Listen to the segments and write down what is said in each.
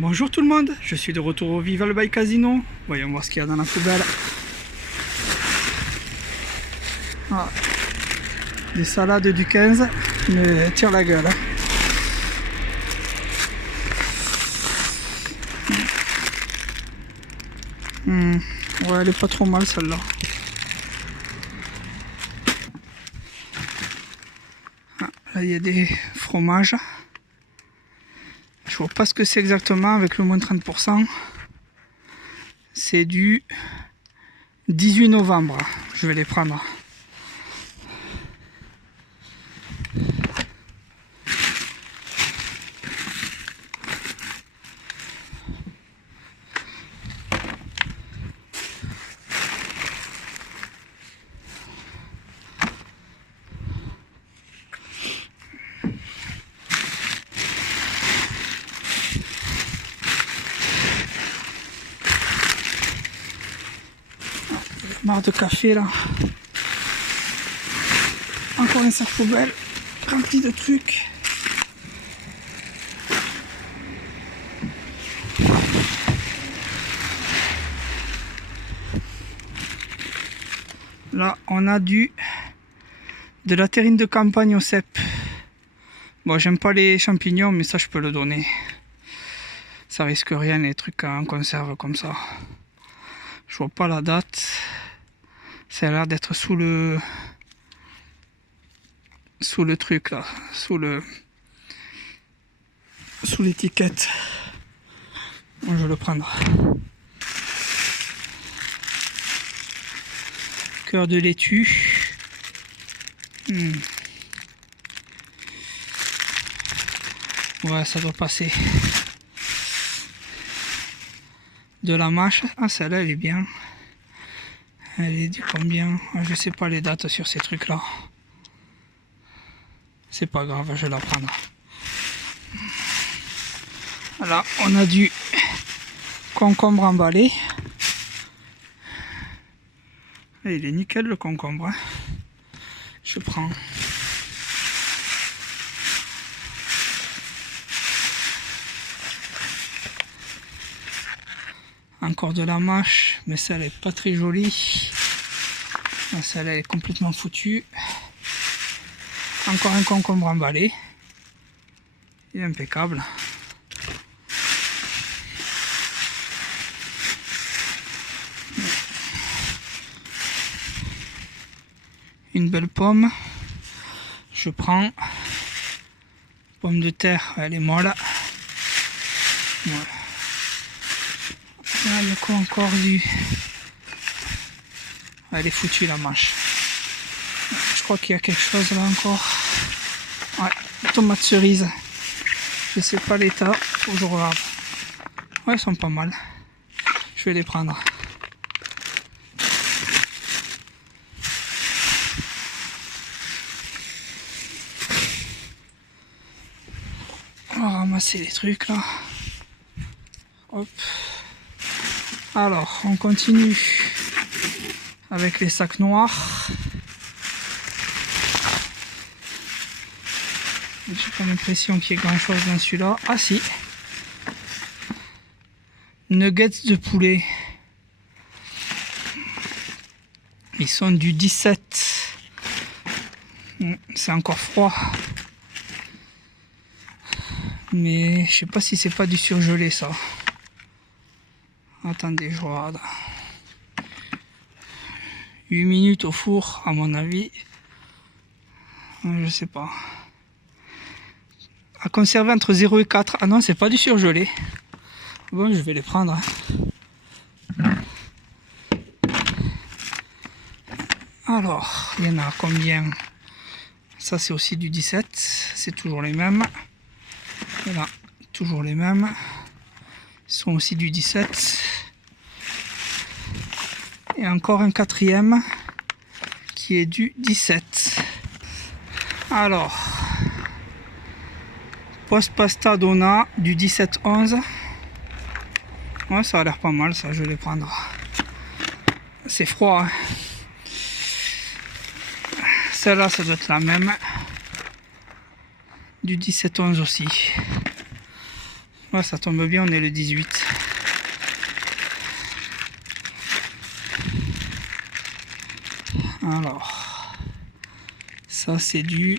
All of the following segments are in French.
Bonjour tout le monde, je suis de retour au Vival by Casino. Voyons voir ce qu'il y a dans la poubelle. Ah, des salades du 15, me tire la gueule. Ouais, elle est pas trop mal celle-là. Ah, là il y a des fromages. Je vois pas ce que c'est exactement avec le moins 30%. C'est du 18 novembre. Je vais les prendre. Marre de café là. Encore un sac poubelle rempli de trucs. Là on a de la terrine de campagne au cèpe. Bon, j'aime pas les champignons, mais ça je peux le donner. Ça risque rien les trucs en conserve comme ça. Je vois pas la date. Ça a l'air d'être sous le truc là, sous l'étiquette. Bon, je vais le prendre. Cœur de laitue. Ouais, ça doit passer. De la mâche. Ah, celle-là, elle est bien. Elle est du combien? Je sais pas les dates sur ces trucs-là. C'est pas grave, je vais la prendre. Là, on a du concombre emballé. Et il est nickel le concombre. Hein. Je prends. Encore de la mâche, mais celle-là est pas très jolie. Celle-là est complètement foutue. Encore un concombre emballé. Il est impeccable. Une belle pomme. Je prends. Pomme de terre, elle est molle. Voilà. Là, il y a quoi encore du... Elle est foutue la mâche. Je crois qu'il y a quelque chose là encore. Ouais, tomates cerises. Je sais pas l'état, faut que je regarde. Ouais, elles sont pas mal. Je vais les prendre. On va ramasser les trucs là. Hop. Alors, on continue avec les sacs noirs. J'ai pas l'impression qu'il y ait grand chose dans celui-là. Ah si. Nuggets de poulet. Ils sont du 17. C'est encore froid. Mais je sais pas si c'est pas du surgelé ça. Attendez, je regarde. 8 minutes au four, à mon avis. Je sais pas. À conserver entre 0 et 4. Ah non, c'est pas du surgelé. Bon, je vais les prendre. Alors, il y en a combien? Ça, c'est aussi du 17. C'est toujours les mêmes. Voilà, toujours les mêmes. Ils sont aussi du 17. Et encore un quatrième qui est du 17. Alors, post pasta donna du 17-11. Ouais, ça a l'air pas mal, ça, je vais les prendre. C'est froid. Hein. Celle-là, ça doit être la même. Du 17-11 aussi. Ouais, ça tombe bien, on est le 18. Alors, ça c'est du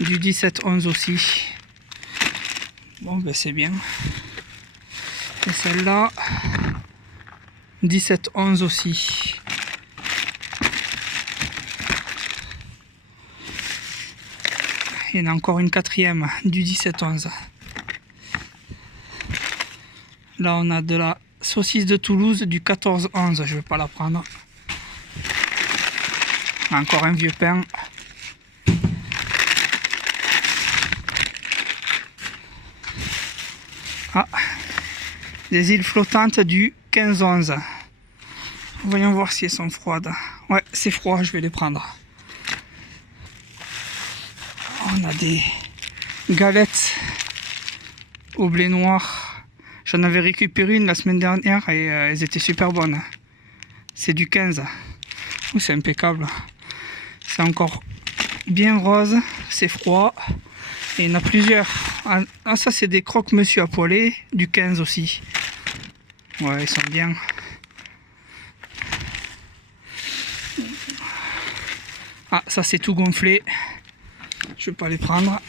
17-11 aussi. Bon, ben c'est bien. Et celle-là, 17-11 aussi. Il y en a encore une quatrième du 17-11. Là, on a de la saucisse de Toulouse du 14-11. Je ne vais pas la prendre. Encore un vieux pain. Ah, des îles flottantes du 15-11. Voyons voir si elles sont froides. Ouais, c'est froid, je vais les prendre. On a des galettes au blé noir. J'en avais récupéré une la semaine dernière et elles étaient super bonnes. C'est du 15. C'est impeccable. C'est encore bien rose, c'est froid. Et il y en a plusieurs. Ah, ça c'est des croque-monsieur à poêler, du 15 aussi. Ouais, ils sont bien. Ah, ça c'est tout gonflé. Je vais pas les prendre.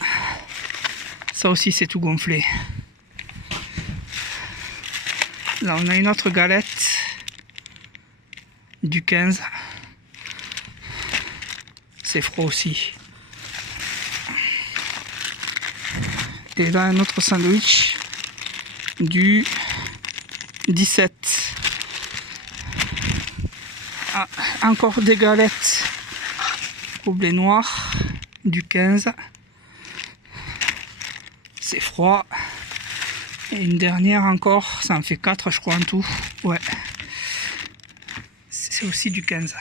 Ça aussi c'est tout gonflé. Là on a une autre galette du 15. C'est froid aussi. Et là un autre sandwich du 17. Ah, encore des galettes au blé noir du 15. C'est froid. Et une dernière encore, ça en fait 4 je crois en tout. Ouais. C'est aussi du 15.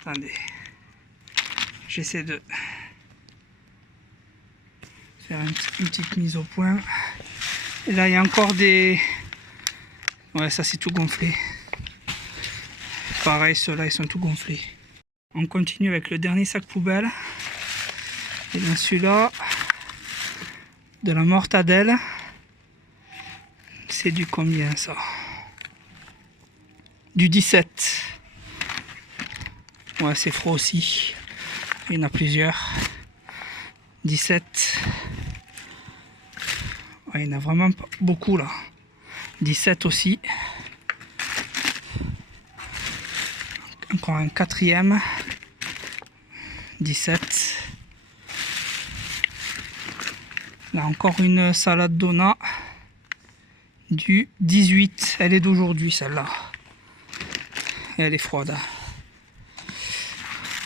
Attendez. J'essaie de faire une petite mise au point. Et là il y a encore des... Ouais, ça c'est tout gonflé. Pareil, ceux-là ils sont tout gonflés. On continue avec le dernier sac poubelle. Et dans celui-là, de la mortadelle. C'est du combien ça? Du 17. Ouais, c'est froid aussi. Il y en a plusieurs. 17. Ouais, il y en a vraiment pas beaucoup là. 17 aussi. Encore un quatrième. 17. Là encore une salade Dona du 18. Elle est d'aujourd'hui celle-là. Et elle est froide.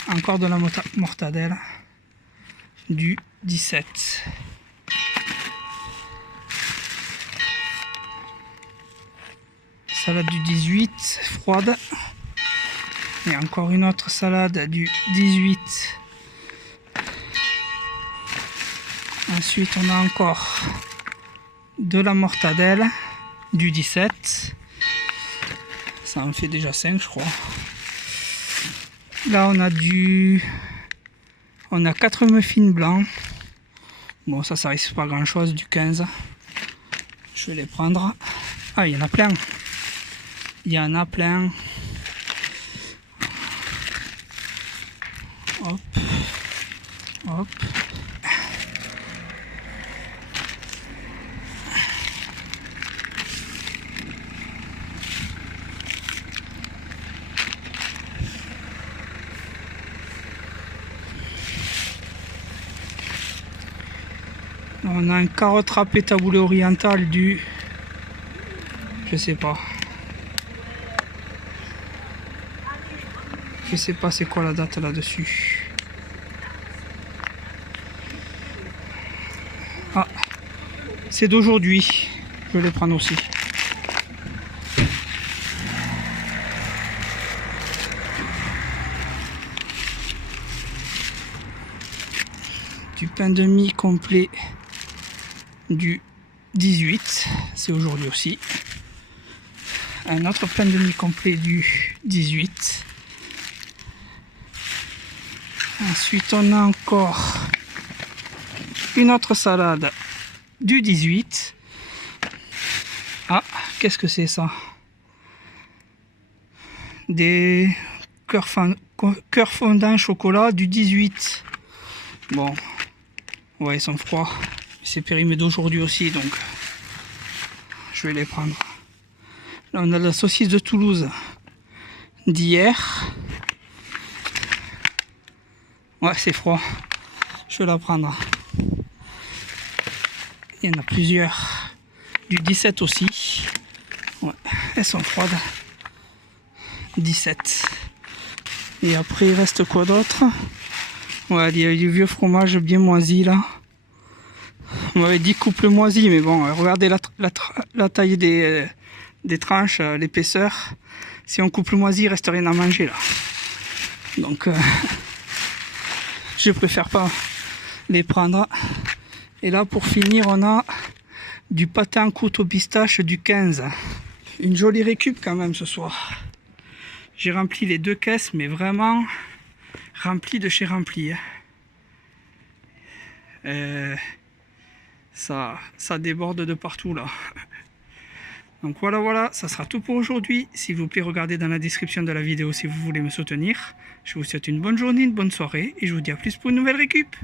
Encore de la mortadelle du 17. Salade du 18, froide. Et encore une autre salade du 18. Ensuite, on a encore de la mortadelle du 17. Ça en fait déjà 5, je crois. Là, on a 4 muffins blancs. Bon, ça risque pas grand chose, du 15. Je vais les prendre. Ah, il y en a plein. Il y en a plein. Hop. Hop. On a un carotte râpé taboulé oriental du... Je sais pas. Je sais pas c'est quoi la date là-dessus. Ah, c'est d'aujourd'hui. Je vais les prendre aussi. Du pain de mie complet du 18, c'est aujourd'hui aussi. Un autre pain de mie complet du 18. Ensuite, on a encore une autre salade du 18. Ah, qu'est-ce que c'est ça? Des cœurs fondants chocolat du 18. Bon, ouais, ils sont froids. C'est périmé d'aujourd'hui aussi, donc je vais les prendre. Là, on a la saucisse de Toulouse d'hier. Ouais, c'est froid. Je vais la prendre. Il y en a plusieurs. Du 17 aussi. Ouais, elles sont froides. 17. Et après, il reste quoi d'autre? Ouais, il y a du vieux fromage bien moisi là. On m'avait dit couple moisi, mais bon, regardez la taille des tranches, l'épaisseur. Si on coupe le moisi, il reste rien à manger là. Donc, je préfère pas les prendre. Et là, pour finir, on a du pâté en croûte au pistache du 15. Une jolie récup quand même ce soir. J'ai rempli les 2 caisses, mais vraiment rempli de chez rempli. Ça déborde de partout là. Donc voilà, ça sera tout pour aujourd'hui. S'il vous plaît, regardez dans la description de la vidéo si vous voulez me soutenir. Je vous souhaite une bonne journée, une bonne soirée et je vous dis à plus pour une nouvelle récup.